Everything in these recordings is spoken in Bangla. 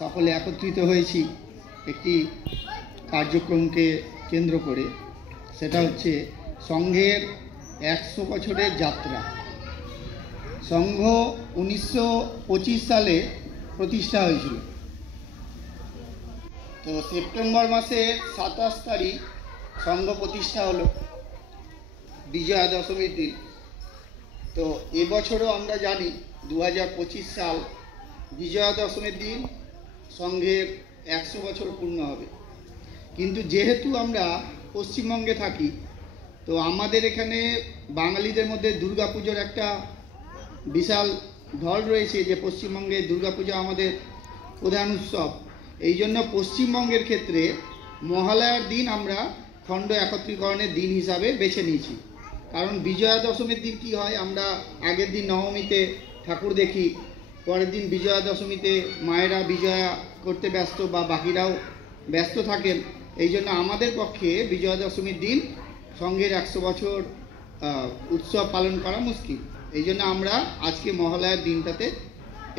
সকলে একত্রিত হয়েছি একটি কার্যক্রমকে কেন্দ্র করে। সেটা হচ্ছে সংঘের 100 বছরের যাত্রা। সংঘ 1925 সালে প্রতিষ্ঠা হয়েছিল। তো সেপ্টেম্বর মাসের 27 তারিখ সংঘ প্রতিষ্ঠা হলো, বিজয়া দশমীর দিন। তো এবছরও আমরা জানি 2025 সাল বিজয়া দশমীর দিন সংঘের 100 বছর পূর্ণ হবে। কিন্তু যেহেতু আমরা পশ্চিমবঙ্গে থাকি, তো আমাদের এখানে বাঙালিদের মধ্যে দুর্গাপুজোর একটা বিশাল ঢল রয়েছে, যে পশ্চিমবঙ্গে দুর্গাপূজা আমাদের প্রধান উৎসব। এই জন্য পশ্চিমবঙ্গের ক্ষেত্রে মহালয়ার দিন আমরা খণ্ড একত্রীকরণের দিন হিসাবে বেছে নিয়েছি। কারণ বিজয়া দশমীর দিন কী হয়, আমরা আগের দিন নবমীতে ঠাকুর দেখি, পরের দিন বিজয়া দশমীতে মায়েরা বিজয়া করতে ব্যস্ত বা বাকিরাও ব্যস্ত থাকেন। এই জন্য আমাদের পক্ষে বিজয়া দশমীর দিন সংঘের 100 বছর উৎসব পালন করা মুশকিল। এই জন্য আমরা আজকে মহালয়ার দিনটাতে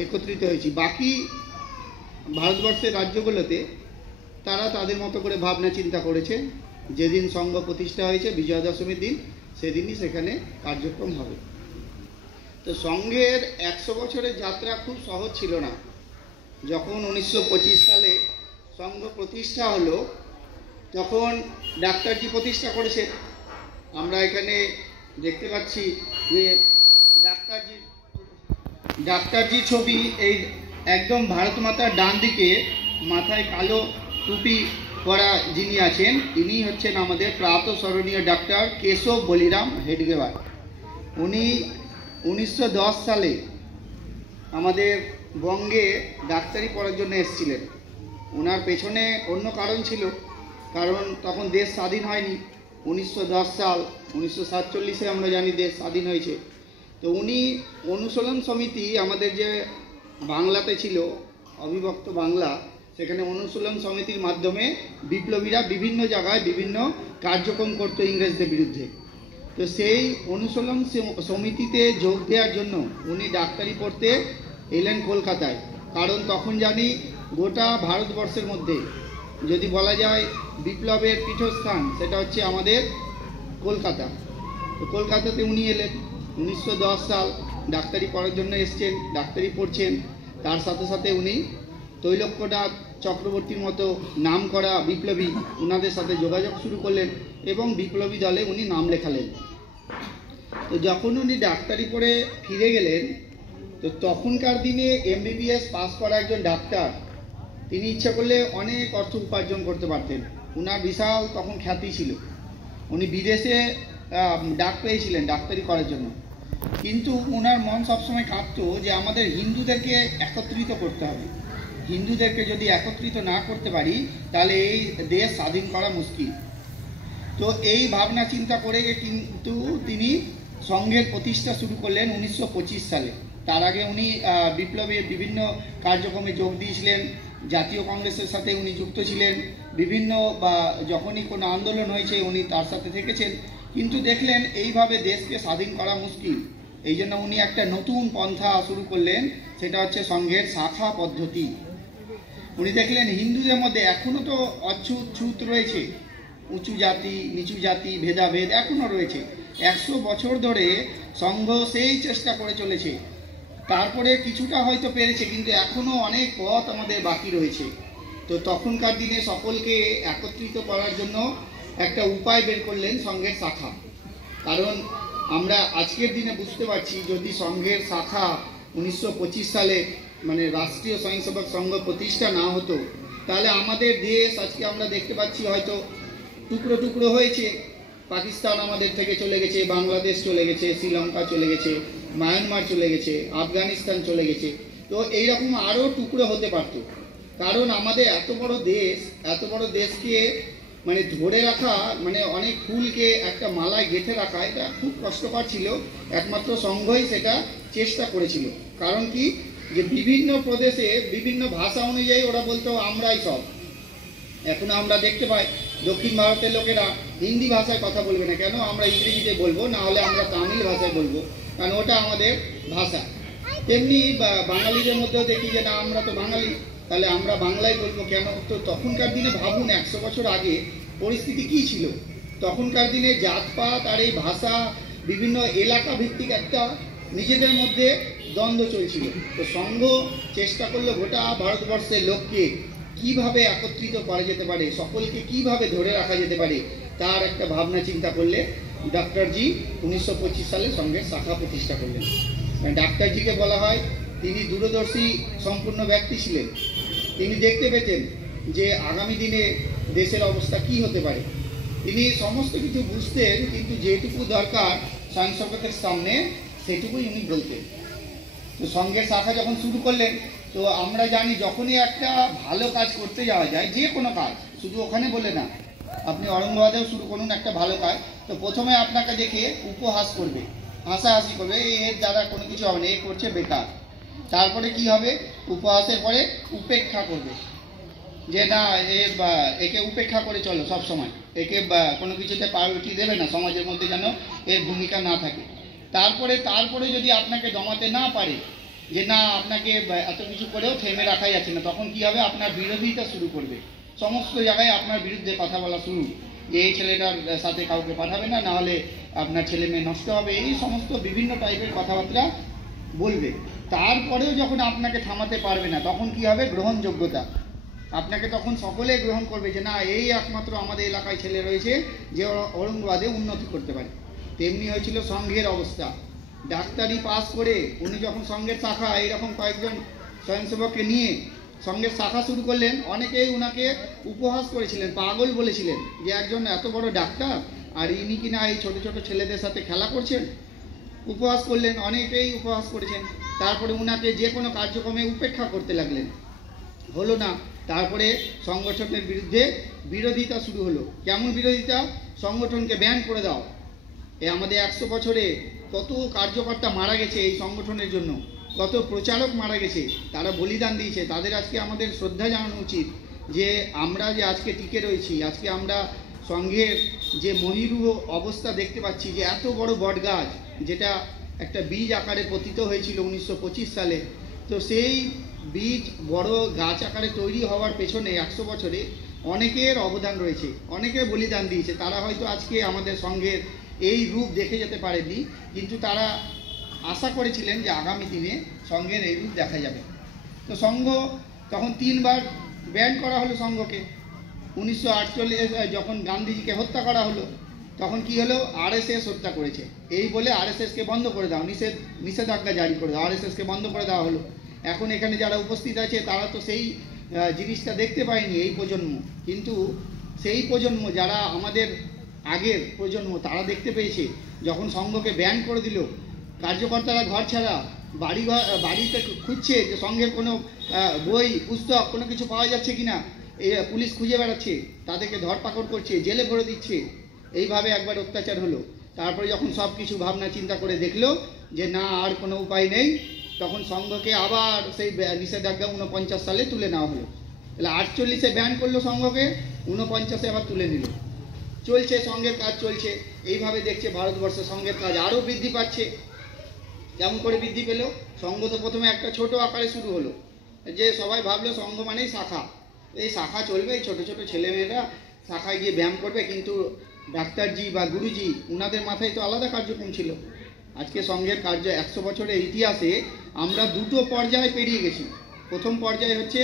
একত্রিত হয়েছি। বাকি ভারতবর্ষের রাজ্যগুলোতে তারা তাদের মতো করে ভাবনা চিন্তা করেছে, যেদিন সংঘ প্রতিষ্ঠা হয়েছে বিজয়া দশমীর দিন, সেদিনই সেখানে কার্যক্রম হবে। তো সংঘের 100 বছরের যাত্রা খুব সহজ ছিল না। যখন 1925 সালে সংঘ প্রতিষ্ঠা হলো, তখন ডাক্তারজি প্রতিষ্ঠা করেছেন। আমরা এখানে দেখতে পাচ্ছি যে ডাক্তারজি ছবি এই একদম ভারত মাতার ডান দিকে মাথায় কালো টুপি পরা যিনি আছেন, ইনি হচ্ছেন আমাদের প্রাতঃস্মরণীয় ডাক্তার কেশব বলিরাম হেডগেওয়ার। উনি 1910 সালে আমাদের বঙ্গে ডাক্তারি পড়ার জন্য এসেছিলেন। ওনার পেছনে অন্য কারণ ছিল, কারণ তখন দেশ স্বাধীন হয়নি। 1910 সাল, 1947-এ আমরা জানি দেশ স্বাধীন হয়েছে। তো উনি অনুশীলন সমিতি আমাদের যে বাংলাতে ছিল, অবিভক্ত বাংলা, সেখানে অনুশীলন সমিতির মাধ্যমে বিপ্লবীরা বিভিন্ন জায়গায় বিভিন্ন কার্যক্রম করতো ইংরেজদের বিরুদ্ধে। তো সেই অনুশীলন সমিতিতে যোগ দেওয়ার জন্য উনি ডাক্তারি পড়তে এলেন কলকাতায়। কারণ তখন জানি গোটা ভারতবর্ষের মধ্যে যদি বলা যায় বিপ্লবের পীঠস্থান, সেটা হচ্ছে আমাদের কলকাতা। তো কলকাতাতে উনি এলেন 1910 সাল, ডাক্তারি পড়ার জন্য এসছেন, ডাক্তারি পড়ছেন। তার সাথে সাথে উনি তৈলক্যনাথ চক্রবর্তীর মতো নাম করা বিপ্লবী, ওনাদের সাথে যোগাযোগ শুরু করলেন এবং বিপ্লবী দলে উনি নাম লেখালেন। তো যখন উনি ডাক্তারি পড়ে ফিরে গেলেন, তো তখনকার দিনে MBBS পাস করা একজন ডাক্তার, তিনি ইচ্ছা করলে অনেক অর্থ উপার্জন করতে পারতেন। ওনার বিশাল তখন খ্যাতি ছিল, উনি বিদেশে ডাক পেয়েছিলেন ডাক্তারি করার জন্য। কিন্তু ওনার মন সবসময় কাঁপতো যে আমাদের হিন্দুদেরকে একত্রিত করতে হবে। হিন্দুদেরকে যদি একত্রিত না করতে পারি, তাহলে এই দেশ স্বাধীন করা মুশকিল। তো এই ভাবনা চিন্তা করে কিন্তু তিনি সংঘের প্রতিষ্ঠা শুরু করলেন 1925 সালে। তার আগে উনি বিপ্লবের বিভিন্ন কার্যক্রমে যোগ দিয়েছিলেন, জাতীয় কংগ্রেসের সাথে উনি যুক্ত ছিলেন, বিভিন্ন বা যখনই কোনো আন্দোলন হয়েছে উনি তার সাথে থেকেছেন। কিন্তু দেখলেন এইভাবে দেশকে স্বাধীন করা মুশকিল। এই জন্য উনি একটা নতুন পন্থা শুরু করলেন, সেটা হচ্ছে সংঘের শাখা পদ্ধতি। উনি দেখলেন হিন্দুদের মধ্যে এখনও তো অচ্ছুত রয়েছে, উঁচু জাতি নিচু জাতি ভেদাভেদ এখনও রয়েছে। 100 বছর ধরে সংঘ সেই চেষ্টা করে চলেছে, তারপরে কিছুটা হয়তো পেরেছে, কিন্তু এখনও অনেক পথ আমাদের বাকি রয়েছে। তো তখনকার দিনে সকলকে একত্রিত করার জন্য একটা উপায় বের করলেন সংঘের শাখা। কারণ আমরা আজকের দিনে বুঝতে পারছি, যদি সংঘের শাখা 1925 সালে মানে রাষ্ট্রীয় স্বয়ংসেবক সংঘ প্রতিষ্ঠা না হতো, তাহলে আমাদের দেশ আজকে আমরা দেখতে পাচ্ছি হয়তো টুকরো টুকরো হয়েছে। পাকিস্তান আমাদের থেকে চলে গেছে, বাংলাদেশ চলে গেছে, শ্রীলঙ্কা চলে গেছে, মায়ানমার চলে গেছে, আফগানিস্তান চলে গেছে। তো এইরকম আরও টুকরো হতে পারত। কারণ আমাদের এত বড় দেশকে মানে ধরে রাখা, মানে অনেক ফুলকে একটা মালায় গেঁথে রাখা, এটা খুব কষ্টকর ছিল। একমাত্র সংঘই সেটা চেষ্টা করেছিল। কারণ কি, যে বিভিন্ন প্রদেশে বিভিন্ন ভাষা অনুযায়ী ওরা বলতো আমরাই সব। এখন আমরা দেখতে পাই দক্ষিণ ভারতের লোকেরা হিন্দি ভাষায় কথা বলবে না, কেন? আমরা ইংরেজিতে বলবো, না হলে আমরা তামিল ভাষায় বলবো, কারণ ওটা আমাদের ভাষা। তেমনি বাঙালিদের মধ্যেও দেখি যে না, আমরা তো বাঙালি, তাহলে আমরা বাংলায় বলবো কেন? তো তখনকার দিনে ভাবুন 100 বছর আগে পরিস্থিতি কি ছিল। তখনকার দিনে জাতপাত আর এই ভাষা বিভিন্ন এলাকা ভিত্তিক একটা নিজেদের মধ্যে দ্বন্দ্ব চলছিল। তো সংঘ চেষ্টা করলো গোটা ভারতবর্ষের লোককে কিভাবে একত্রিত করা যেতে পারে, সকলকে কিভাবে ধরে রাখা যেতে পারে, তার একটা ভাবনা চিন্তা করলে ডাক্তারজি 1925 সালে সংঘের শাখা প্রতিষ্ঠা করলেন। ডাক্তারজিকে বলা হয় তিনি দূরদর্শী সম্পূর্ণ ব্যক্তি ছিলেন। তিনি দেখতে পেতেন যে আগামী দিনে দেশের অবস্থা কি হতে পারে। তিনি সমস্ত কিছু বুঝতেন, কিন্তু যেটুকু দরকার স্বয়ংসেবকের সামনে সেটুকুই উনি বলতেন। তো সংঘের শাখা যখন শুরু করলেন, তো আমরা জানি যখনই একটা ভালো কাজ করতে যাওয়া যায়, যে কোনো কাজ, শুধু ওখানে বলে না, আপনি ঔরঙ্গাবাদেও শুরু করুন একটা ভালো কাজ, তো প্রথমে আপনাকে দেখে উপহাস করবে, হাসাহাসি করবে, এর দ্বারা কোনো কিছু হবে না, এ করছে বেকার। তারপরে কি হবে? উপহাসের পরে উপেক্ষা করবে, যে না একে উপেক্ষা করে চলো সব সময়, একে কোনো কিছুতে প্রায়োরিটি দেবে না, সমাজের মধ্যে যেন এর ভূমিকা না থাকে। তারপরে যদি আপনাকে দমাতে না পারে, যে না আপনাকে এত কিছু করেও থেমে রাখাই যাচ্ছে না, তখন কি হবে? আপনার বিরোধিতা শুরু করবে, সমস্ত জায়গায় আপনার বিরুদ্ধে কথা বলা শুরু, যে এই ছেলেটার সাথে কাউকে পাঠাবে না, নাহলে আপনার ছেলে মেয়ে নষ্ট হবে, এই সমস্ত বিভিন্ন টাইপের কথাবার্তা বলবে। তারপরেও যখন আপনাকে থামাতে পারবে না, তখন কি হবে? গ্রহণযোগ্যতা। আপনাকে তখন সকলে গ্রহণ করবে যে না, এই একমাত্র আমাদের এলাকায় ছেলে রয়েছে যে ঔরঙ্গাবাদে উন্নতি করতে পারে। তেমনি হয়েছিল সংঘের অবস্থা। ডাক্তারি পাস করে উনি যখন সংঘের শাখা এইরকম কয়েকজন স্বয়ংসেবককে নিয়ে সংঘের শাখা শুরু করলেন, অনেকেই উনাকে উপহাস করেছিলেন, পাগল বলেছিলেন, যে একজন এত বড় ডাক্তার আর ইনি কিনা এই ছোট ছোট ছেলেদের সাথে খেলা করছেন। উপহাস করলেন, অনেকেই উপহাস করেছেন। তারপরে উনাকে যে কোনো কার্যক্রমে উপেক্ষা করতে লাগলেন, হলো না। তারপরে সংগঠনের বিরুদ্ধে বিরোধিতা শুরু হলো। কেমন বিরোধিতা? সংগঠনকে ব্যান করে দাও। আমাদের 100 বছরে কত কার্যকর্তা মারা গেছে এই সংগঠনের জন্য, কত প্রচারক মারা গেছে, তারা বলিদান দিয়েছে, তাদের আজকে আমাদের শ্রদ্ধা জানানো উচিত। যে আমরা যে আজকে টিকে রয়েছি, আজকে আমরা সংঘের যে মহিরুহ অবস্থা দেখতে পাচ্ছি, যে এত বড় বটগাছ যেটা একটা বীজ আকারে পতিত হয়েছিল 1925 সালে, তো সেই বীজ বড় গাছ আকারে তৈরি হওয়ার পেছনে 100 বছরে অনেকের অবদান রয়েছে, অনেকে বলিদান দিয়েছে। তারা হয়তো আজকে আমাদের সংঘের এই রূপ দেখে যেতে পারেনি, কিন্তু তারা আশা করেছিলেন যে আগামী দিনে সংঘের এই রূপ দেখা যাবে। তো সংঘ তখন 3 বার ব্যান করা হলো সংঘকে। 1948 যখন গান্ধীজিকে হত্যা করা হলো, তখন কি হলো? আরএসএস হত্যা করেছে এই বলে আরএসএসকে বন্ধ করে দাও, নিষেধাজ্ঞা জারি করে দাও, আরএসএসকে বন্ধ করে দেওয়া হলো। এখন এখানে যারা উপস্থিত আছে তারা তো সেই জিনিসটা দেখতে পায়নি, এই প্রজন্ম, কিন্তু সেই প্রজন্ম যারা আমাদের আগের প্রজন্ম, তারা দেখতে পেয়েছে। যখন সংঘকে ব্যান করে দিল, কার্যকর্তারা ঘর ছাড়া, বাড়িতে খুঁজছে যে সংঘের কোনো বই পুস্তক কোনো কিছু পাওয়া যাচ্ছে কিনা, পুলিশ খুঁজে বেড়াচ্ছে, তাদেরকে ধরপাকড় করছে, জেলে ভরে দিচ্ছে। এইভাবে একবার অত্যাচার হলো। তারপরে যখন সব কিছু ভাবনা চিন্তা করে দেখলো যে না, আর কোনো উপায় নেই, তখন সংঘকে আবার সেই নিষেধাজ্ঞা 49 সালে তুলে নেওয়া হলো। তাহলে 48-এ ব্যান করলো সংঘকে, 49-এ আবার তুলে নিল। চলছে, সংঘের কাজ চলছে। এইভাবে দেখছে ভারতবর্ষে সংঘের কাজ আরও বৃদ্ধি পাচ্ছে। কেমন করে বৃদ্ধি পেল? সংঘ তো প্রথমে একটা ছোট আকারে শুরু হলো, যে সবাই ভাবলো সংঘ মানেই শাখা, এই শাখা চলবে, এই ছোটো ছোটো ছেলেমেয়েরা শাখায় গিয়ে ব্যায়াম করবে। কিন্তু ডাক্তারজি বা গুরুজি, উনাদের মাথায় তো আলাদা কার্যক্রম ছিল। আজকে সংঘের কার্য 100 বছরের ইতিহাসে আমরা 2টো পর্যায়ে পেরিয়ে গেছি। প্রথম পর্যায়ে হচ্ছে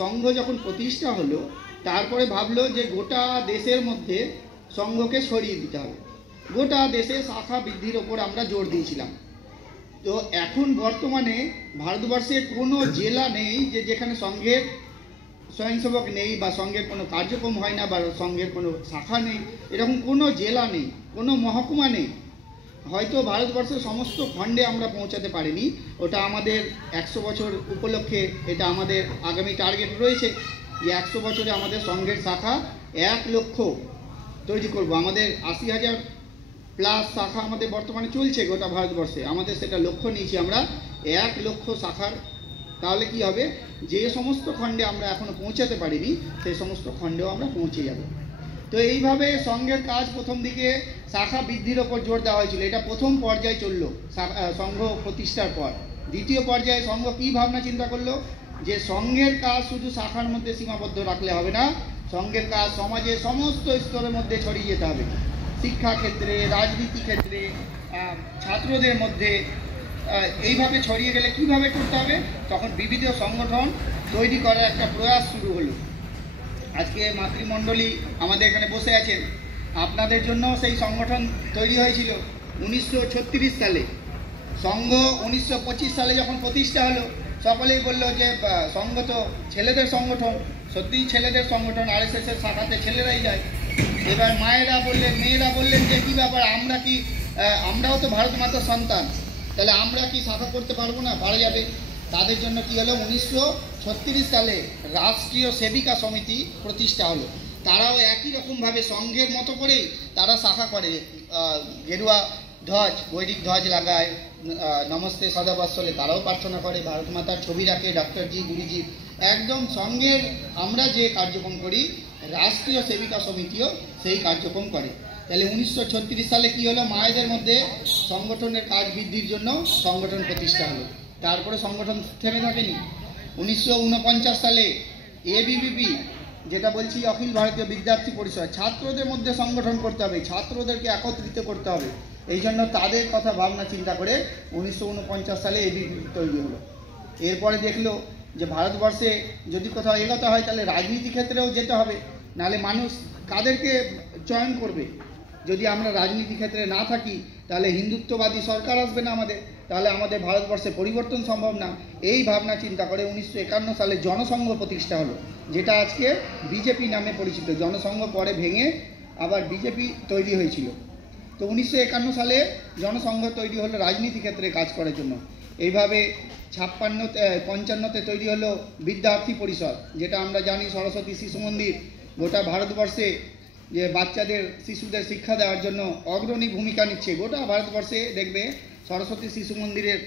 সংঘ যখন প্রতিষ্ঠা হলো, তারপরে ভাবলো যে গোটা দেশের মধ্যে সংঘকে ছড়িয়ে দিতে হবে, গোটা দেশে শাখা বৃদ্ধির ওপর আমরা জোর দিয়েছিলাম। তো এখন বর্তমানে ভারতবর্ষে কোনো জেলা নেই যে যেখানে সংঘের স্বয়ংসেবক নেই, বা সংঘের কোনো কার্যক্রম হয় না, বা সংঘের কোনো শাখা নেই, এরকম কোনো জেলা নেই, কোনো মহকুমা নেই। হয়তো ভারতবর্ষের সমস্ত খণ্ডে আমরা পৌঁছাতে পারিনি, ওটা আমাদের 100 বছর উপলক্ষে এটা আমাদের আগামী টার্গেট রয়েছে, যে 100 বছরে আমাদের সংঘের শাখা 1 লক্ষ তৈরি করব। আমাদের 80,000 প্লাস শাখা আমাদের বর্তমানে চলছে গোটা ভারতবর্ষে, আমাদের সেটা লক্ষ্য নিয়েছি আমরা 1 লক্ষ শাখার। তাহলে কি হবে? যে সমস্ত খণ্ডে আমরা এখনো পৌঁছাতে পারিনি, সেই সমস্ত খণ্ডেও আমরা পৌঁছে যাব। তো এইভাবে সংঘের কাজ প্রথম দিকে শাখা বৃদ্ধির ওপর জোর দেওয়া হয়েছিল। এটা প্রথম পর্যায়ে চললো সংঘ প্রতিষ্ঠার পর। দ্বিতীয় পর্যায়ে সংঘ কী ভাবনা চিন্তা করলো? যে সংঘের কাজ শুধু শাখার মধ্যে সীমাবদ্ধ রাখলে হবে না, সংঘের কাজ সমাজের সমস্ত স্তরের মধ্যে ছড়িয়ে যেতে হবে। শিক্ষা ক্ষেত্রে, রাজনীতি ক্ষেত্রে, ছাত্রদের মধ্যে এইভাবে ছড়িয়ে গেলে কিভাবে করতে হবে, তখন বিবিধ সংগঠন তৈরি করার একটা প্রয়াস শুরু হলো। আজকে মাতৃমণ্ডলী আমাদের এখানে বসে আছেন, আপনাদের জন্য সেই সংগঠন তৈরি হয়েছিল 1936 সালে। সংঘ 1925 সালে যখন প্রতিষ্ঠা হলো, সকলেই বললো যে সংঘ তো ছেলেদের সংগঠন, সত্যিই ছেলেদের সংগঠন, আরএসএসের শাখাতে ছেলেরাই যায়। এবার মায়েরা বললেন, মেয়েরা বললেন যে কী ব্যাপার, আমরাও তো ভারত মাতার সন্তান, তাহলে আমরা কি শাখা করতে পারবো না? পারা যাবে। তাদের জন্য কি হলো, 1936 সালে রাষ্ট্রীয় সেবিকা সমিতি প্রতিষ্ঠা হলো। তারাও একই রকমভাবে সংঘের মতো করেই তারা শাখা করে, গেরুয়া ধ্বজ, বৈদিক ধ্বজ লাগায়, নমস্তে সদাবৎসলে তারাও প্রার্থনা করে, ভারত মাতার ছবি রাখে, ডক্টরজি গুরুজি, একদম সংঘের আমরা যে কার্যক্রম করি রাষ্ট্রীয় সেবিকা সমিতিও সেই কার্যক্রম করে। তাহলে 1936 সালে কি হলো, মায়েদের মধ্যে সংগঠনের কাজ বৃদ্ধির জন্য সংগঠন প্রতিষ্ঠা হলো। তারপরে সংগঠন থেমে থাকেনি। 1949 সালে এবিভিপি, যেটা বলছি অখিল ভারতীয় বিদ্যার্থী পরিষদ, ছাত্রদের মধ্যে সংগঠন করতে হবে, ছাত্রদেরকে একত্রিত করতে হবে, এই জন্য তাদের কথা ভাবনা চিন্তা করে 1949 সালে এবিভিপি তৈরি হলো। এরপরে দেখলো যে ভারতবর্ষে যদি কোথাও এগোতে হয় তাহলে রাজনীতি ক্ষেত্রেও যেতে হবে, নাহলে মানুষ কাদেরকে চয়ন করবে? যদি আমরা রাজনীতি ক্ষেত্রে না থাকি তাহলে হিন্দুত্ববাদী সরকার আসবে না আমাদের, তাহলে আমাদের ভারতবর্ষে পরিবর্তন সম্ভব না। এই ভাবনা চিন্তা করে 1951 সালে জনসংঘ প্রতিষ্ঠা হলো, যেটা আজকে বিজেপি নামে পরিচিত। জনসংঘ পরে ভেঙে আবার বিজেপি তৈরি হয়েছিল। তো 1951 সালে জনসংঘ তৈরি হলো রাজনীতি ক্ষেত্রে কাজ করার জন্য। এইভাবে 55-তে তৈরি হলো বিদ্যার্থী পরিষদ, যেটা আমরা জানি সরস্বতী শিশু মন্দির গোটা ভারতবর্ষে যে বাচ্চাদের শিশুদের শিক্ষা দেওয়ার জন্য অগ্রণী ভূমিকা নিচ্ছে। গোটা ভারতবর্ষে দেখবে সরস্বতী শিশু মন্দিরের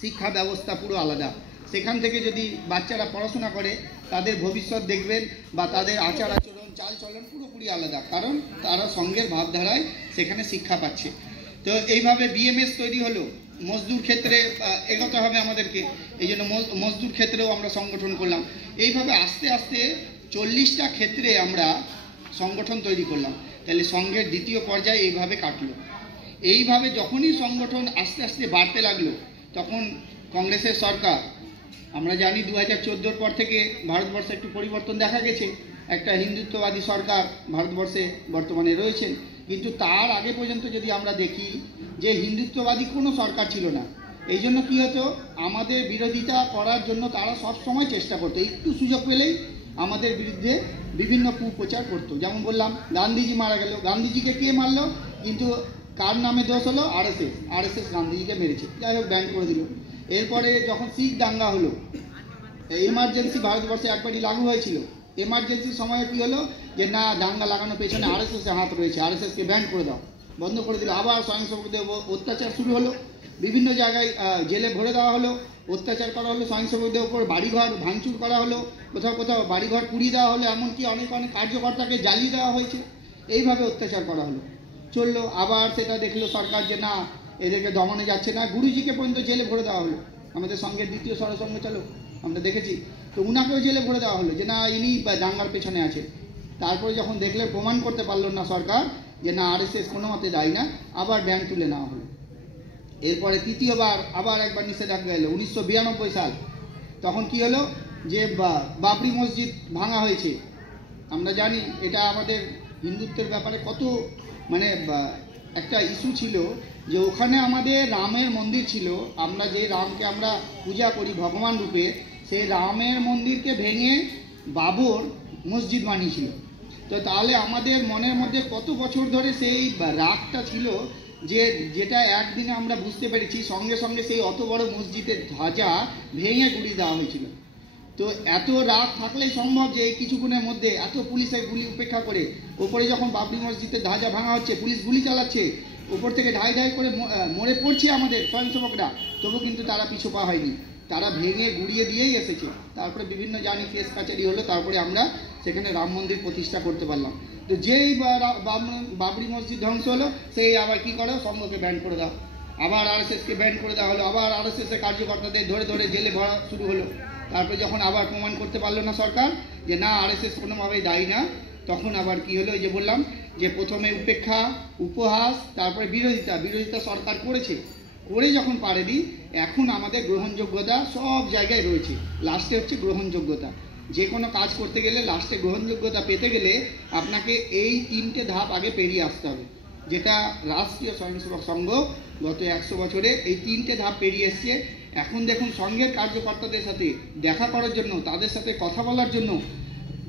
শিক্ষা ব্যবস্থা পুরো আলাদা। সেখান থেকে যদি বাচ্চারা পড়াশোনা করে তাদের ভবিষ্যৎ দেখবেন, বা তাদের আচার আচরণ চালচলন পুরোপুরি আলাদা, কারণ তারা সংঘের ভাবধারায় সেখানে শিক্ষা পাচ্ছে। তো এইভাবে বিএমএস তৈরি হলো। মজদুর ক্ষেত্রে এগোতে হবে আমাদেরকে, এই জন্য মজদুর ক্ষেত্রেও আমরা সংগঠন করলাম। এইভাবে আস্তে আস্তে 40টা ক্ষেত্রে আমরা সংগঠন তৈরি করলাম। তাহলে সংঘের দ্বিতীয় পর্যায়ে এইভাবে কাটলো। এইভাবে যখনই সংগঠন আস্তে আস্তে বাড়তে লাগলো, তখন কংগ্রেসের সরকার, আমরা জানি 2014 পর থেকে ভারতবর্ষে একটু পরিবর্তন দেখা গেছে, একটা হিন্দুত্ববাদী সরকার ভারতবর্ষে বর্তমানে রয়েছেন। কিন্তু তার আগে পর্যন্ত যদি আমরা দেখি যে হিন্দুত্ববাদী কোনো সরকার ছিল না। এই জন্য কী হতো, আমাদের বিরোধিতা করার জন্য তারা সব সময় চেষ্টা করতো, একটু সুযোগ পেলেই আমাদের বিরুদ্ধে বিভিন্ন কুপ্রচার করতো। যেমন বললাম, গান্ধীজি মারা গেল, গান্ধীজিকে কে মারলো, কিন্তু কার নামে দোষ হলো? আরএসএস গান্ধীজিকে মেরেছে, যাই হোক ব্যান করে দিল। এরপরে যখন শিখ দাঙ্গা হলো, এমার্জেন্সি ভারতবর্ষে একবারই লাগু হয়েছিল। এমার্জেন্সির সময় কী হলো, যে না, দাঙ্গা লাগানোর পেছনে আরএসএসের হাত রয়েছে, আরএসএসকে ব্যান করে দাও, বন্ধ করে দিল। আবার স্বয়ংসেবকদের অত্যাচার শুরু হলো, বিভিন্ন জায়গায় জেলে ভরে দেওয়া হলো, অত্যাচার করা হলো স্বয়ংসেবকদের ওপর, বাড়িঘর ভাঙচুর করা হলো, কোথাও কোথাও বাড়িঘর পুড়িয়ে দেওয়া হলো, এমনকি অনেক কার্যকর্তাকে জ্বালিয়ে দেওয়া হয়েছে। এইভাবে অত্যাচার করা হলো, চললো। আবার সেটা দেখলো সরকার যে না, এদেরকে দমানো যাচ্ছে না, গুরুজিকে পর্যন্ত জেলে ভরে দেওয়া হলো, আমাদের সঙ্গে দ্বিতীয় সরসঙ্গ চালক আমরা দেখেছি। তো উনাকেও জেলে ভরে দেওয়া হলো যে না, ইনি দাঙ্গার পেছনে আছে। তারপরে যখন দেখলে প্রমাণ করতে পারল না সরকার যে না, আরএসএস কোনো মতে দায়ী না, আবার ব্যান তুলে নেওয়া হলো। এরপরে তৃতীয়বার আবার একবার নিষেধাজ্ঞা এলো 1992 সাল। তখন কি হলো, যে বাবরি মসজিদ ভাঙা হয়েছে। আমরা জানি এটা আমাদের হিন্দুত্বের ব্যাপারে কত একটা ইস্যু ছিল, যে ওখানে আমাদের রামের মন্দির ছিল, আমরা যে রামকে আমরা পূজা করি ভগবান রূপে, সেই রামের মন্দিরকে ভেঙে বাবর মসজিদ বানিয়েছিল। তো তাহলে আমাদের মনের মধ্যে কত বছর ধরে সেই রাগটা ছিল, যেটা একদিনে আমরা বুঝতে পেরেছি, সঙ্গে সঙ্গে সেই অত বড় মসজিদের ধ্বজা ভেঙে গুড়িয়ে দেওয়া হয়েছিল। তো এত রাগ থাকলেই সম্ভব যে এই কিছুক্ষণের মধ্যে এত পুলিশের গুলি উপেক্ষা করে, ওপরে যখন বাবরি মসজিদের ধ্বজা ভাঙা হচ্ছে, পুলিশ গুলি চালাচ্ছে, ওপর থেকে ঢাই ঢাই করে মরে পড়ছে আমাদের স্বয়ংসেবকরা, তবু কিন্তু তারা পিছু পা হয়নি, তারা ভেঙে গুড়িয়ে দিয়েই এসেছে। তারপরে বিভিন্ন জানি কেস কাচারি হলো, তারপরে আমরা সেখানে রাম মন্দির প্রতিষ্ঠা করতে পারলাম। তো যেই বাবরি মসজিদ ধ্বংস হলো, সেই আবার কী করো, সংঘকে ব্যান করে দাও, আবার আরএসএসকে ব্যান করে দেওয়া হলো, আবার আরএসএসের কার্যকর্তাদের ধরে ধরে জেলে ভরা শুরু হলো। তারপরে যখন আবার প্রমাণ করতে পারলো না সরকার যে না আরএসএস কোনোভাবেই দায়ী না, তখন আবার কি হলো, ওই যে বললাম যে প্রথমে উপেক্ষা, উপহাস, তারপরে বিরোধিতা সরকার করেছে, করে যখন পারেনি, এখন আমাদের গ্রহণযোগ্যতা সব জায়গায় রয়েছে। লাস্টে হচ্ছে গ্রহণযোগ্যতা। যে কোনো কাজ করতে গেলে লাস্টে গ্রহণযোগ্যতা পেতে গেলে আপনাকে এই 3টে ধাপ আগে পেরিয়ে আসতে হবে, যেটা রাষ্ট্রীয় স্বয়ংসেবক সংঘ গত 100 বছরে এই 3টে ধাপ পেরিয়ে এসছে। এখন দেখুন সংঘের কার্যকর্তাদের সাথে দেখা করার জন্য, তাদের সাথে কথা বলার জন্য,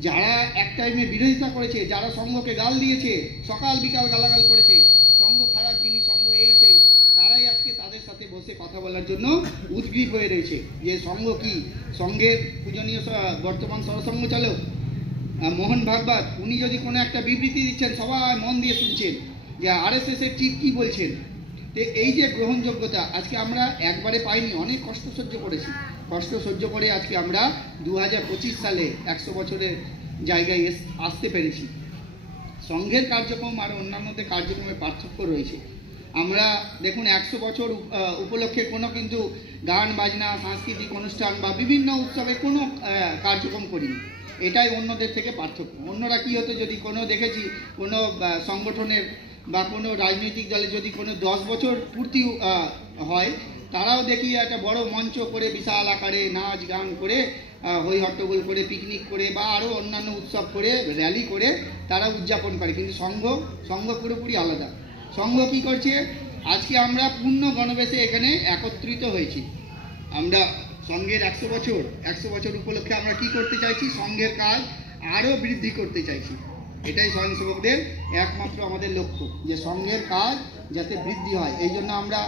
যারা এক টাইমে বিরোধিতা করেছে, যারা সংঘকে গাল দিয়েছে, সকাল বিকাল গালাগাল করেছে, সংঘ খারাপ জিনিস, সংঘ এই সেই, তারাই আজকে তাদের সাথে বসে কথা বলার জন্য উদ্গ্রীব হয়ে রয়েছে যে সংঘ কি। সংঘের পূজনীয় বর্তমান সরসংঘ চালক মোহন ভাগবত, উনি যদি কোনো একটা বিবৃতি দিচ্ছেন সবাই মন দিয়ে শুনছেন যে আরএসএসের ঠিক কী বলছেন। তো এই যে গ্রহণযোগ্যতা আজকে আমরা একবারে পাইনি, অনেক কষ্ট সহ্য করেছি, কষ্ট সহ্য করে আজকে আমরা 2025 সালে 100 বছরের জায়গায় আসতে পেরেছি। সংঘের কার্যক্রম আর অন্যান্যদের কার্যক্রমের পার্থক্য রয়েছে। আমরা দেখুন 100 বছর উপলক্ষে কোনো কিন্তু গান বাজনা, সাংস্কৃতিক অনুষ্ঠান বা বিভিন্ন উৎসবে কোনো কার্যক্রম করিনি, এটাই অন্যদের থেকে পার্থক্য। অন্যরা কী হতো, যদি কোনো দেখেছি কোনো সংগঠনের বা কোনো রাজনৈতিক দলে যদি কোনো 10 বছর পূর্তি হয়, তারাও দেখি একটা বড় মঞ্চ করে বিশাল আকারে নাচ গান করে, হই হট্টগোল করে, পিকনিক করে বা আরও অন্যান্য উৎসব করে, র্যালি করে তারা উদযাপন করে। কিন্তু সংঘ পুরোপুরি আলাদা। সংঘ কী করছে, আজকে আমরা পূর্ণ গণবেশে এখানে একত্রিত হয়েছি। আমরা সংঘের 100 বছর উপলক্ষে আমরা কি করতে চাইছি, সংঘের কাজ আরও বৃদ্ধি করতে চাইছি। এটাই স্বয়ংসেবকদের একমাত্র আমাদের লক্ষ্য, যে সংঘের কাজ যাতে বৃদ্ধি হয়। এই জন্য আমরা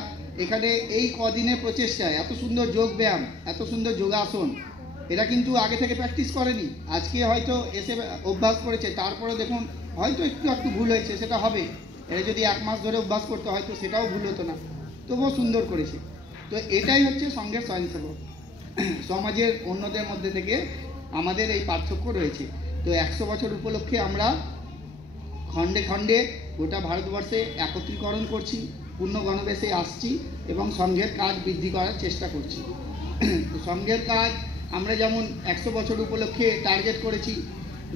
এখানে এই কদিনের প্রচেষ্টায় এত সুন্দর যোগ ব্যায়াম, এত সুন্দর যোগাসন, এরা কিন্তু আগে থেকে প্র্যাকটিস করেনি, আজকে হয়তো এসে অভ্যাস করেছে। তারপরে দেখুন হয়তো একটু ভুল হয়েছে, সেটা হবে। এরা যদি 1 মাস ধরে অভ্যাস করতে হয়তো সেটাও ভুল হতো না, তবুও সুন্দর করেছে। তো এটাই হচ্ছে সংঘের স্বয়ংসেবক। সমাজের অন্যদের মধ্যে থেকে আমাদের এই পার্থক্য রয়েছে। তো 100 বছর উপলক্ষে আমরা খণ্ডে খণ্ডে গোটা ভারতবর্ষে একত্রীকরণ করছি, পূর্ণ গণবেশে আসছি এবং সংঘের কাজ বৃদ্ধি করার চেষ্টা করছি। সংঘের কাজ আমরা যেমন 100 বছর উপলক্ষে টার্গেট করেছি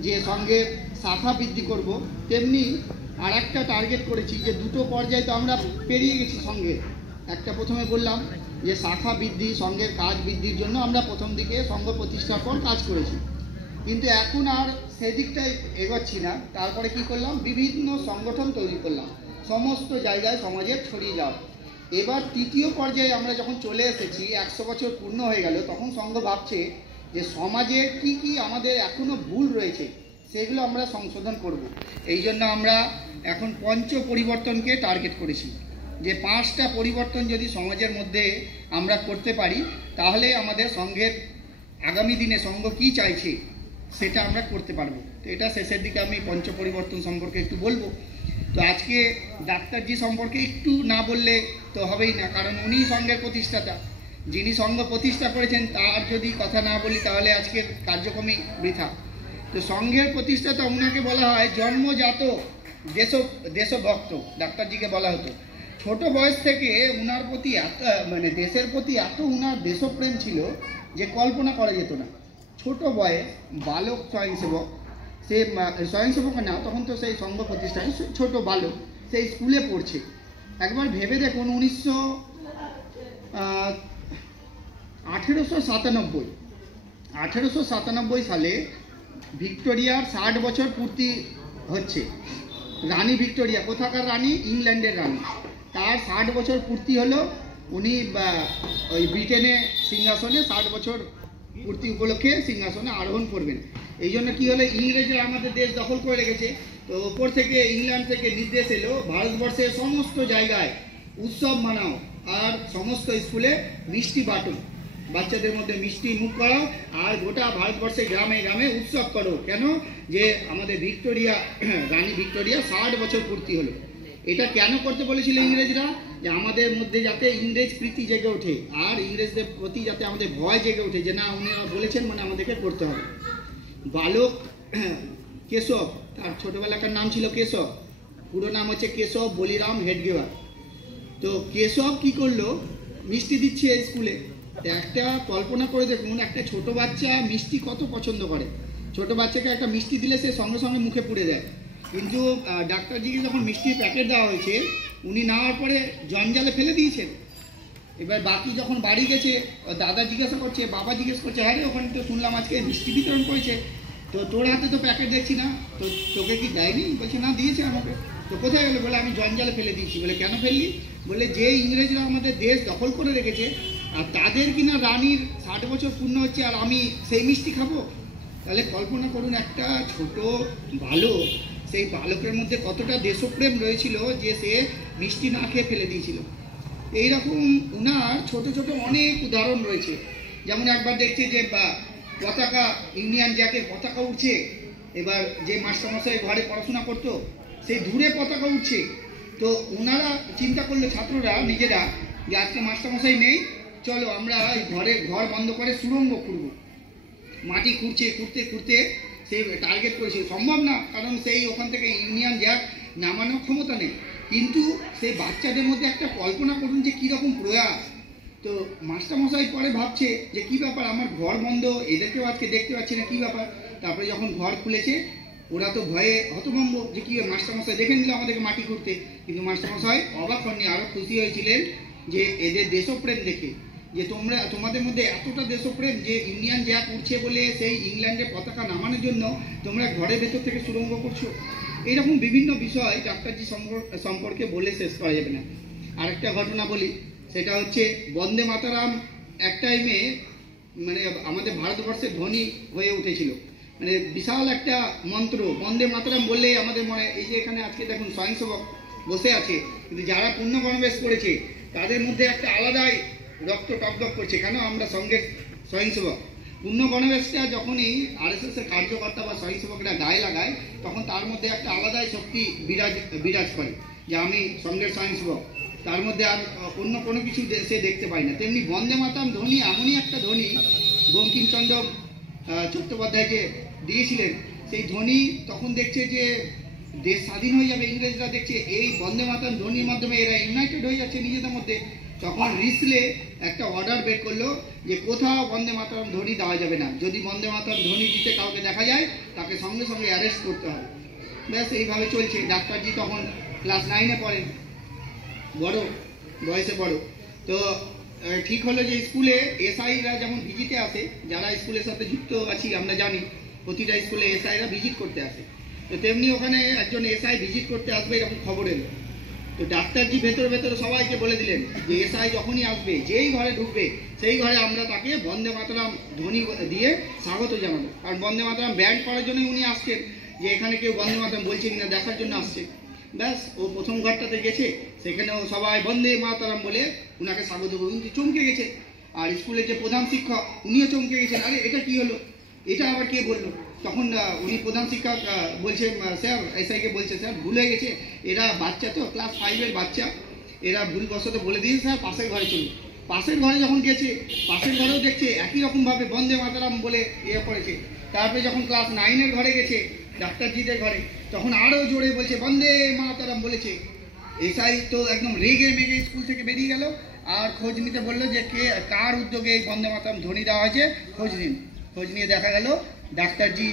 যে সংঘের শাখা বৃদ্ধি করব, তেমনি আর একটা টার্গেট করেছি যে 2টো পর্যায়ে তো আমরা পেরিয়ে গেছি সংঘের। একটা প্রথমে বললাম যে শাখা বৃদ্ধি, সংঘের কাজ বৃদ্ধির জন্য আমরা প্রথম দিকে সংঘ প্রতিষ্ঠার পর কাজ করেছি, কিন্তু এখন আর সেদিকটাই এগোচ্ছি না। তারপরে কি করলাম, বিভিন্ন সংগঠন তৈরি করলাম, সমস্ত জায়গায় সমাজে ছড়িয়ে যাও। এবার 3য় পর্যায়ে আমরা যখন চলে এসেছি, 100 বছর পূর্ণ হয়ে গেল, তখন সংঘ ভাবছে যে সমাজে কি কি আমাদের এখনও ভুল রয়েছে সেগুলো আমরা সংশোধন করব। এই জন্য আমরা এখন 5 পরিবর্তনকে টার্গেট করেছি, যে 5টা পরিবর্তন যদি সমাজের মধ্যে আমরা করতে পারি, তাহলে আমাদের সংঘের আগামী দিনে সংঘ কী চাইছে সেটা আমরা করতে পারবো। তো এটা শেষের দিকে আমি 5 পরিবর্তন সম্পর্কে একটু বলবো। তো আজকে ডাক্তারজি সম্পর্কে একটু না বললে তো হবেই না, কারণ উনি সংঘের প্রতিষ্ঠাতা। যিনি সংঘ প্রতিষ্ঠা করেছেন তার যদি কথা না বলি তাহলে আজকের কার্যক্রমই বৃথা। তো সংঘের প্রতিষ্ঠাতা উনাকে বলা হয় জন্মজাত দেশভক্ত, ডাক্তারজিকে বলা হতো। ছোট বয়স থেকে উনার প্রতি দেশের প্রতি এত উনার দেশপ্রেম ছিল যে কল্পনা করা যেত না। ছোট বয়স বালক স্বয়ংসেবক, সে স্বয়ংসেবক না, তখন তো সেই সংঘ প্রতিষ্ঠানে ছোট বালক, সেই স্কুলে পড়ছে। একবার ভেবে দেখুন 1897 সালে ভিক্টোরিয়ার 60 বছর পূর্তি হচ্ছে। রানী ভিক্টোরিয়া, কোথাকার রানী? ইংল্যান্ডের রানী। তার 60 বছর পূর্তি হলো, উনি ওই ব্রিটেনে সিংহাসনে 60 বছর পূর্তি উপলক্ষে সিংহাসনে আরোহণ করবেন। এই জন্য কী হলো, ইংরেজরা আমাদের দেশ দখল করে রেখেছে। তো ওপর থেকে ইংল্যান্ড থেকে নির্দেশ এলো ভারতবর্ষের সমস্ত জায়গায় উৎসব মানাও আর সমস্ত স্কুলে মিষ্টি বাটো, বাচ্চাদের মধ্যে মিষ্টি মুখ করাও আর গোটা ভারতবর্ষে গ্রামে গ্রামে উৎসব করো। কেন? যে আমাদের ভিক্টোরিয়া, রানী ভিক্টোরিয়া 60 বছর পূর্তি হলো। এটা কেন করতে বলেছিল ইংরেজরা? যে আমাদের মধ্যে যাতে ইংরেজ প্রীতি জেগে ওঠে আর ইংরেজদের প্রতি যাতে আমাদের ভয় জেগে ওঠে, যে না উনারা বলেছেন মানে আমাদেরকে করতে হবে। বালক কেশব, তার ছোটোবেলাকার নাম ছিল কেশব, পুরো নাম হচ্ছে কেশব বলিরাম হেডগেওয়ার। তো কেশব কি করলো, মিষ্টি দিচ্ছে স্কুলে, একটা কল্পনা করে দেখুন, একটা ছোট বাচ্চা মিষ্টি কত পছন্দ করে। ছোট বাচ্চাকে একটা মিষ্টি দিলে সে সঙ্গে সঙ্গে মুখে পুড়ে দেয়, কিন্তু ডাক্তারজিকে যখন মিষ্টির প্যাকেট দেওয়া হয়েছে উনি নেওয়ার পরে জঞ্জালে ফেলে দিয়েছেন। এবার বাকি যখন বাড়ি গেছে দাদা জিজ্ঞাসা করছে, বাবা জিজ্ঞেস করছে, হ্যাঁ রে ওখানে তো শুনলাম আজকে মিষ্টি বিতরণ করেছে, তো তোর হাতে তো প্যাকেট দেখছি না, তো তোকে কি দেয়নি? বলছে না দিয়েছে আমাকে। তো কোথায় গেলো? বলে আমি জঞ্জালে ফেলে দিয়েছি। বলে কেন ফেললি? বলে যে ইংরেজরা আমাদের দেশ দখল করে রেখেছে আর তাদের কিনা রানীর 60 বছর পূর্ণ হচ্ছে আর আমি সেই মিষ্টি খাবো। তাহলে কল্পনা করুন একটা ছোট বালক, সেই বালকের মধ্যে কতটা দেশপ্রেম রয়েছিল যে সে মিষ্টি না খেয়ে ফেলে দিয়েছিল। এইরকম উনার ছোট ছোট অনেক উদাহরণ রয়েছে। যেমন একবার দেখছে যে পতাকা, ইউনিয়ন জ্যাকের পতাকা উঠছে, এবার যে মাস্টারমশাই ঘরে পড়াশোনা করতো সেই দূরে পতাকা উঠছে, তো ওনারা চিন্তা করলো ছাত্ররা নিজেরা যে আজকে মাস্টারমশাই নেই, চলো আমরা ঘর বন্ধ করে সুড়ঙ্গ খুঁড়ব। মাটি খুঁড়ছে, খুঁড়তে খুঁড়তে সেই টার্গেট করেছে, সম্ভব না, কারণ সেই ওখান থেকে ইউনিয়ন জ্যাক নামানোর ক্ষমতা নেই, কিন্তু সেই বাচ্চাদের মধ্যে একটা কল্পনা করুন যে কীরকম প্রয়াস। তো মাস্টারমশাই পরে ভাবছে যে কী ব্যাপার, আমার ঘর বন্ধ, এদেরকেও আজকে দেখতে পাচ্ছি না, কী ব্যাপার। তারপরে যখন ঘর খুলেছে ওরা তো ভয়ে হতভম্ব যে কী, মাস্টারমশাই দেখে নিল আমাদেরকে মাটি করতে, কিন্তু মাস্টারমশাই অবাক হননি, আরও খুশি হয়েছিলেন যে এদের দেশপ্রেম দেখে, যে তোমাদের মধ্যে এতটা দেশপ্রেম যে ইউনিয়ন জ্যাক উঠছে বলে সেই ইংল্যান্ডের পতাকা নামানোর জন্য তোমরা ঘরের ভেতর থেকে সুড়ঙ্গ করছো। এইরকম বিভিন্ন বিষয় ডাক্তারজি সম্পর্কে বলে শেষ করা যাবে না। আরেকটা ঘটনা বলি, সেটা হচ্ছে বন্দে মাতারাম এক টাইমে মানে আমাদের ভারতবর্ষের ধ্বনি হয়ে উঠেছিল, মানে বিশাল একটা মন্ত্র। বন্দে মাতারাম বললে আমাদের মনে, এই যে এখানে আজকে দেখুন স্বয়ংসেবক বসে আছে, কিন্তু যারা পুণ্য গণবেশ করেছে তাদের মধ্যে একটা আলাদাই রক্ত টকটক করছে, কেন? আমরা সঙ্গের স্বয়ংসেবক। পুণ্য গণবেশটা যখনই আরএসএস এর কার্যকর্তা বা স্বয়ংসেবকরা গায়ে লাগায় তখন তার মধ্যে একটা আলাদাই শক্তি বিরাজ করে যে আমি সঙ্গের স্বয়ংসেবক, তার মধ্যে আর অন্য কোনো কিছু সে দেখতে পাই না। তেমনি বন্দে মাতরম ধ্বনি এমনই একটা ধ্বনি বঙ্কিমচন্দ্র চট্টোপাধ্যায়কে দিয়েছিলেন। সেই ধ্বনি তখন দেখছে যে দেশ স্বাধীন হয়ে যাবে, ইংরেজরা দেখছে এই বন্দে মাতরম ধ্বনির মাধ্যমে এরা ইউনাইটেড হয়ে যাচ্ছে নিজেদের মধ্যে, তখন রিসলে একটা অর্ডার বের করলো যে কোথাও বন্দে মাতরম ধ্বনি দেওয়া যাবে না, যদি বন্দে মাতরম ধ্বনি দিতে কাউকে দেখা যায় তাকে সঙ্গে সঙ্গে অ্যারেস্ট করতে হবে। ব্যাস এইভাবে চলছে। ডাক্তারজি তখন ক্লাস 9-এ পড়েন, বড় বয়সে বড়। তো ঠিক হলো যে স্কুলে এসআইরা যেমন ভিজিটে আসে, যারা স্কুলের সাথে যুক্ত আছি আমরা জানি প্রতিটা স্কুলে এসআইরা ভিজিট করতে আসে, তো তেমনি ওখানে একজন এসআই ভিজিট করতে আসবে এরকম খবর এলো। তো ডাক্তারজি ভেতরে ভেতরে সবাইকে বলে দিলেন যে এসআই যখনই আসবে, যেই ঘরে ঢুকবে সেই ঘরে আমরা তাকে বন্দে মাতরম ধ্বনি দিয়ে স্বাগত জানাবো, কারণ বন্দে মাতরম ব্যান্ড করার জন্যই উনি আসছেন, যে এখানে কেউ বন্দে মাতরম বলছে কিনা দেখার জন্য আসছে। ব্যাস ও প্রথম ঘরটাতে গেছে, সেখানেও সবাই বন্দে মাতরম বলে ওনাকে স্বাগত করুন, চমকে গেছে। আর স্কুলের যে প্রধান শিক্ষক উনিও চমকে গেছেন, আরে এটা কি হলো, এটা আবার কে বললো। তখন উনি প্রধান শিক্ষক বলছে, স্যার এসআইকে বলছে, স্যার ভুল হয়ে গেছে, এরা বাচ্চা তো ক্লাস 5-এর বাচ্চা, এরা ভুলবশত বলে দিয়েছে স্যার পাশের ঘরে চলুন। পাশের ঘরে যখন গেছে পাশের ঘরেও দেখছে একই রকমভাবে বন্দে মাতরম বলে করেছে। তারপরে যখন ক্লাস 9-এর ঘরে গেছে ডাক্তারজিদের ঘরে, তখন আরও জোরে বলছে বন্দে মাতরম বলেছে। এসআই তো একদম রেগে মেগে স্কুল থেকে বেরিয়ে গেল আর খোঁজ নিতে বললো যে কার উদ্যোগে এই বন্দে মাতরম ধ্বনি দেওয়া হয়েছে, খোঁজ নিন। খোঁজ নিয়ে দেখা গেল ডাক্তারজি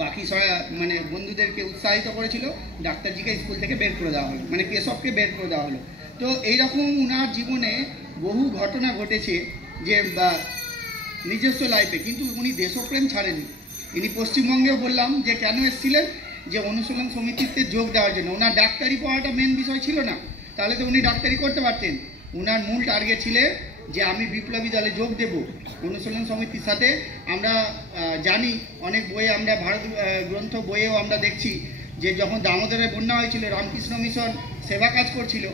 বাকি মানে বন্ধুদেরকে উৎসাহিত করেছিল, ডাক্তারজিকে স্কুল থেকে বের করে দেওয়া হলো, মানে কেশবকে বের করে দেওয়া হলো। তো এইরকম ওনার জীবনে বহু ঘটনা ঘটেছে যে নিজস্ব লাইফে, কিন্তু উনি দেশপ্রেম ছাড়েনি। ইনি পশ্চিমবঙ্গেও বললাম যে কেন এসেছিলেন, যে অনুশীলন সমিতিতে যোগ দেওয়ার জন্য। ওনার ডাক্তারি পড়াটা মেন বিষয় ছিল না, তাহলে তো উনি ডাক্তারি করতে পারতেন। ওনার মূল টার্গেট ছিল যে আমি বিপ্লবী দলে যোগ দেব অনুশীলন সমিতির সাথে। আমরা জানি অনেক বইয়ে, আমরা ভারত গ্রন্থ বইয়েও আমরা দেখছি যে যখন দামোদরের বন্যা হয়েছিল, রামকৃষ্ণ মিশন সেবা কাজ করছিল,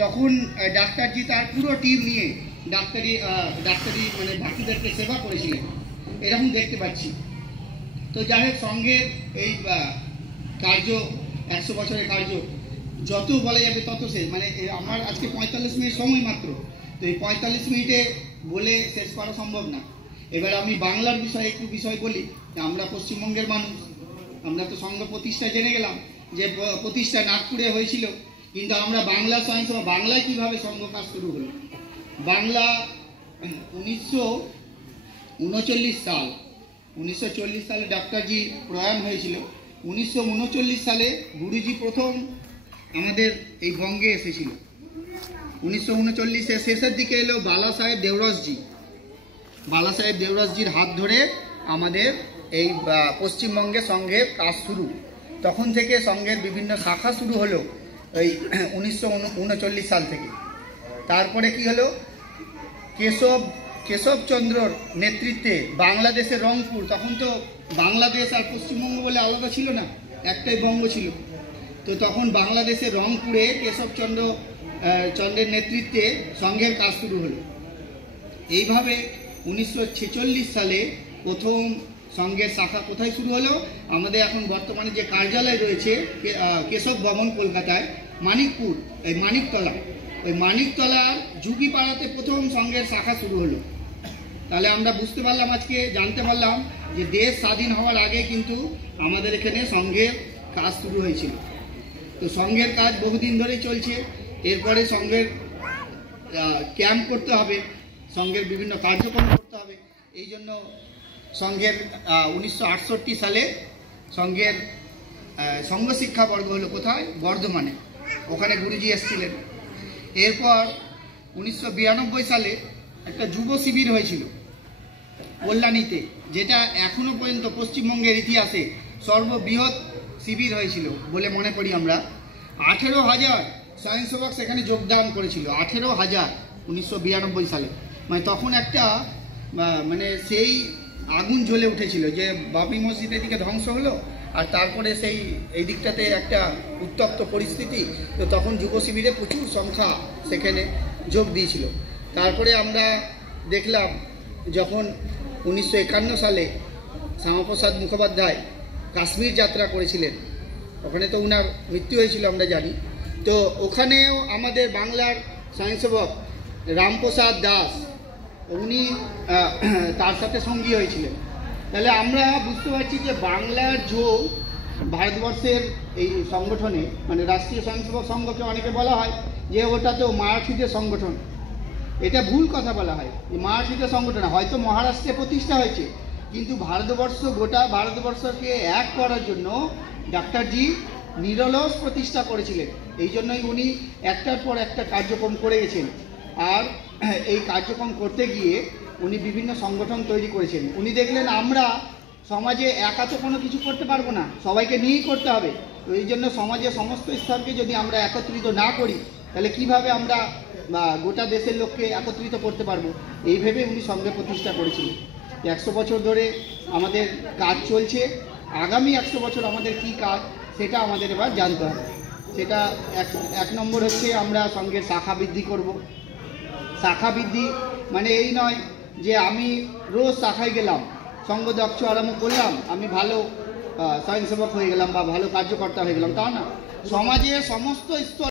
তখন ডাক্তারজি তার পুরো টিম নিয়ে ডাক্তারি মানে বাকিদেরকে সেবা করেছিলেন, এরকম দেখতে পাচ্ছি। তো যাই হোক, সঙ্গের এই কার্য 100 বছরের কার্য যত বলা যাবে তত শেষ। মানে আমার আজকে 45 মিনিট সময় মাত্র, তো এই 45 মিনিটে বলে শেষ করা সম্ভব না। এবার আমি বাংলার বিষয়ে একটু বিষয় বলি। আমরা পশ্চিমবঙ্গের মানুষ, আমরা তো সংঘ প্রতিষ্ঠা জেনে গেলাম যে প্রতিষ্ঠা নাগপুরে হয়েছিল, কিন্তু আমরা বাংলা স্বয়ংসেবা, বাংলায় কীভাবে সংঘ কাজ শুরু হলো। বাংলা 1939 সালে ডাক্তারজি প্রয়াণ হয়েছিল। 1939 সালে গুরুজি প্রথম আমাদের এই বঙ্গে এসেছিল। 1939-এর শেষের দিকে এলো বালা সাহেব দেওরাসজির হাত ধরে আমাদের এই পশ্চিমবঙ্গে সংঘের কাজ শুরু। তখন থেকে সংঘের বিভিন্ন শাখা শুরু হলো এই 1939 সাল থেকে। তারপরে কি হলো, কেশবচন্দ্রর নেতৃত্বে বাংলাদেশের রংপুর, তখন তো বাংলাদেশ আর পশ্চিমবঙ্গ বলে আলাদা ছিল না, একটাই বঙ্গ ছিল। তো তখন বাংলাদেশের রংপুরে কেশবচন্দ্রের নেতৃত্বে সংঘের কাজ শুরু হলো। এইভাবে 1946 সালে প্রথম সংঘের শাখা কোথায় শুরু হলো, আমাদের এখন বর্তমানে যে কার্যালয় রয়েছে কেশব ভবন কলকাতায়, মানিকতলার ঝুঁকিপাড়াতে প্রথম সংঘের শাখা শুরু হলো। তাহলে আমরা বুঝতে পারলাম, আজকে জানতে পারলাম যে দেশ স্বাধীন হওয়ার আগে কিন্তু আমাদের এখানে সংঘের কাজ শুরু হয়েছিল। তো সংঘের কাজ বহুদিন ধরেই চলছে। এরপরে সংঘের ক্যাম্প করতে হবে, সংঘের বিভিন্ন কার্যক্রম করতে হবে। এই জন্য সংঘের 1968 সালে সংঘের সংঘ শিক্ষাবর্গ হলো কোথায়, বর্ধমানে, ওখানে গুরুজি এসেছিলেন। এরপর 1992 সালে একটা যুব শিবির হয়েছিল কল্যাণীতে, যেটা এখনো পর্যন্ত পশ্চিমবঙ্গের ইতিহাসে সর্ববৃহৎ শিবির হয়েছিল বলে মনে করি আমরা। 18,000 স্বয়ংসেবক সেখানে যোগদান করেছিল, 18,000 1992 সালে। মানে তখন একটা সেই আগুন জ্বলে উঠেছিল যে বাবরি মসজিদ এদিকে ধ্বংস হলো, আর তারপরে এই দিকটাতে একটা উত্তপ্ত পরিস্থিতি। তো তখন যুব শিবিরে প্রচুর সংখ্যা সেখানে যোগ দিয়েছিল। তারপরে আমরা দেখলাম যখন 1951 সালে শ্যামাপ্রসাদ মুখোপাধ্যায় কাশ্মীর যাত্রা করেছিলেন, ওখানে তো উনার মৃত্যু হয়েছিল আমরা জানি। তো ওখানেও আমাদের বাংলার স্বয়ংসেবক রামপ্রসাদ দাস, উনি তার সাথে সঙ্গী হয়েছিলেন। তাহলে আমরা বুঝতে পারছি যে বাংলার যোগ ভারতবর্ষের এই সংগঠনে, মানে রাষ্ট্রীয় স্বয়ংসেবক সংঘকে অনেকে বলা হয় যে ওটা তো মারাঠিদের সংগঠন। এটা ভুল কথা বলা হয় যে মারাঠিদের সংগঠন, হয়তো মহারাষ্ট্রে প্রতিষ্ঠা হয়েছে, কিন্তু গোটা ভারতবর্ষকে এক করার জন্য ডাক্তারজি নিরলস প্রতিষ্ঠা করেছিলেন। এই জন্যই উনি একটার পর একটা কার্যক্রম করে গেছেন। আর এই কার্যক্রম করতে গিয়ে উনি বিভিন্ন সংগঠন তৈরি করেছেন। উনি দেখলেন আমরা সমাজে একা তো কোনো কিছু করতে পারবো না, সবাইকে নিয়েই করতে হবে। তো এই জন্য সমাজের সমস্ত স্তরকে যদি আমরা একত্রিত না করি, তাহলে কিভাবে আমরা গোটা দেশের লোককে একত্রিত করতে পারবো, এই ভেবে উনি সংঘ প্রতিষ্ঠা করেছিলেন। 100 বছর ধরে আমাদের কাজ চলছে, আগামী 100 বছর আমাদের কি কাজ সেটা আমাদের এবার জানতে হবে। সেটা এক নম্বর হচ্ছে আমরা সংঘের শাখা বৃদ্ধি করব। শাখা বৃদ্ধি মানে এই নয় যে আমি রোজ শাখায় গেলাম, সংঘ দক্ষ আরম্ভ করলাম, আমি ভালো স্বয়ংসেবক হয়ে গেলাম বা ভালো কার্যকর্তা হয়ে গেলাম, তা না। সমাজের সমস্ত স্তর